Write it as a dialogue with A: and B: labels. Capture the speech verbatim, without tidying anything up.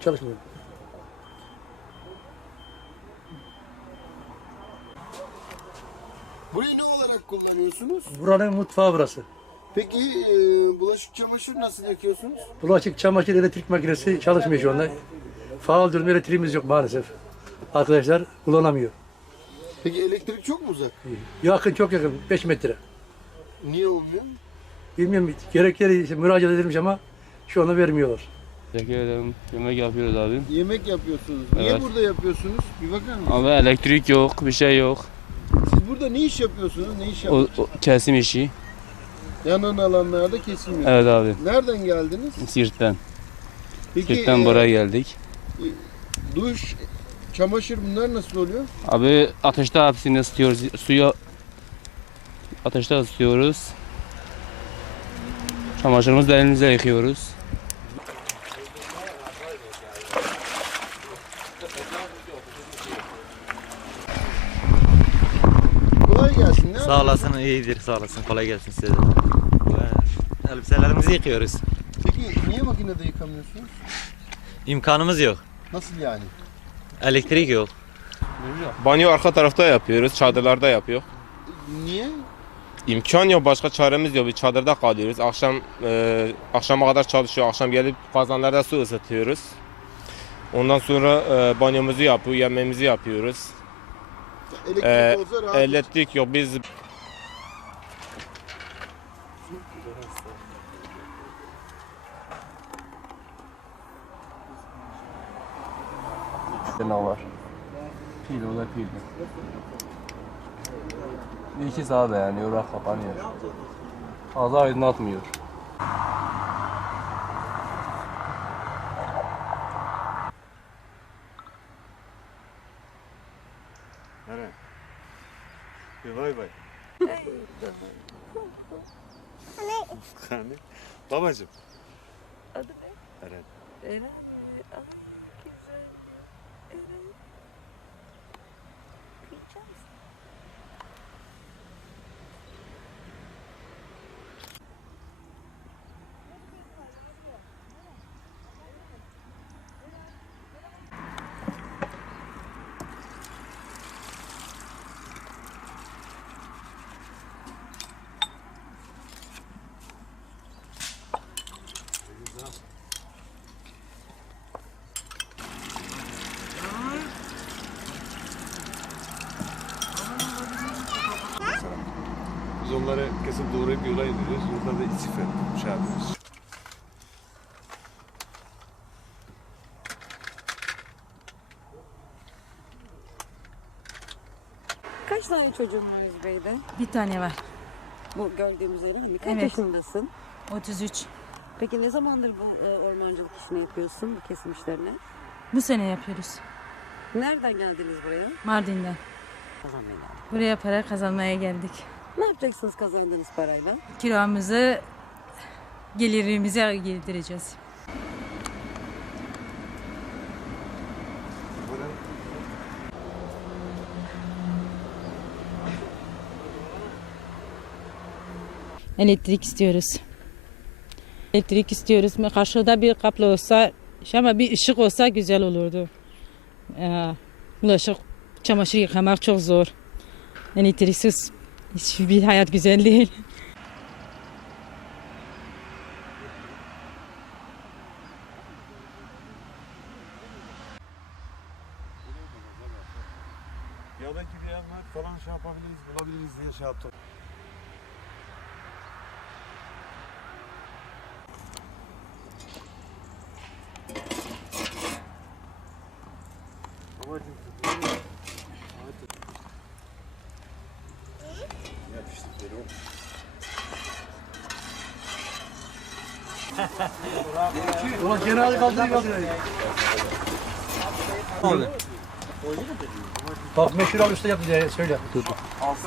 A: çalışmıyor.
B: Burayı ne olarak kullanıyorsunuz?
A: Buranın mutfağı burası.
B: Peki e, bulaşık çamaşır nasıl yakıyorsunuz?
A: Bulaşık, çamaşır, elektrik makinesi çalışmıyor şu anda. Faal durum elektriğimiz yok maalesef. Arkadaşlar kullanamıyor.
B: Peki elektrik çok mu uzak?
A: Yakın, çok yakın, beş metre.
B: Niye olmuyor?
A: Bilmiyorum, gerekleri işte müracaat edilmiş ama şu anda vermiyorlar.
C: Teşekkür ederim. Yemek yapıyoruz abi.
B: Yemek yapıyorsunuz. Niye
C: Evet.
B: burada yapıyorsunuz? Bir bakar mısınız?
C: Ama elektrik yok, bir şey yok.
B: Siz burada ne iş yapıyorsunuz? Ne iş
C: O,
B: yapıyorsunuz?
C: o kesim işi.
B: Yanan alanlarda kesilmiyor.
C: Evet abi.
B: Nereden geldiniz?
C: Sirt'ten.
B: Peki
C: Sirt'ten
B: e,
C: buraya geldik.
B: duş, çamaşır bunlar nasıl oluyor?
C: Abi ateşte hepsini ısıtıyoruz. Suyu ateşte ısıtıyoruz. Çamaşırımızı da elimizle yıkıyoruz.
B: Kolay gelsin. Ne
D: Sağ olasın, iyidir, sağ olasın. Kolay gelsin size de. Ee, Elbiselerimizi yıkıyoruz.
B: Peki niye makinede yıkamıyorsunuz?
D: İmkanımız yok.
B: Nasıl yani?
D: Elektrik yok.
E: Banyo arka tarafta yapıyoruz, çadırlarda yapıyor.
B: Niye?
E: İmkan yok, başka çaremiz yok. Bir çadırda kalıyoruz. Akşam e, akşama kadar çalışıyor. Akşam gelip kazanlarda su ısıtıyoruz. Ondan sonra e, banyomuzu yapıyor, yemeğimizi yapıyoruz.
B: Elektrik
E: E,
B: olsa rahat.
E: elektrik yok. Biz
C: Ne var? Pil, o da pil. İki saat dayanıyor, bırak kapanıyor. Fazla aydınlatmıyor.
F: Eren. Bir bay bay. Hani? Babacım.
G: Adı ne?
F: Eren.
G: Eren. Ay güzel. Eren. Kıyacak mısın?
F: Biz onları kesip doğrayıp yola indiriyoruz. Yolda da istifre şey yapıyoruz.
G: Kaç tane çocuğun var Özbey'de?
H: Bir tane var.
G: Bu gördüğümüz öyle mi? Kaç
H: Evet.
G: yaşındasın?
H: otuz üç.
G: Peki ne zamandır bu e, ormancılık işini yapıyorsun, bu kesim işlerini?
H: Bu sene yapıyoruz.
G: Nereden geldiniz buraya?
H: Mardin'den.
G: Kazanmaya geldim.
H: Buraya para kazanmaya geldik.
G: Ne yapacaksınız kazandığınız parayla?
H: Kiramızı, gelirimize girdireceğiz. Elektrik istiyoruz. Elektrik istiyoruz. Karşıda bir kaplı olsa, ama bir ışık olsa güzel olurdu. Ee, bulaşık, çamaşır yıkamak çok zor. Elektriksiz hiçbir hayat güzel değil.
F: Ya belki bir yanlar falan şey yapabiliriz, bulabiliriz diye şey yaptık. Babacım. Yapıştık veriyorum.
A: Ulan cenaze kaldırıyor kaldırıyor. Bak meşhur al usta yaptı diye söyle.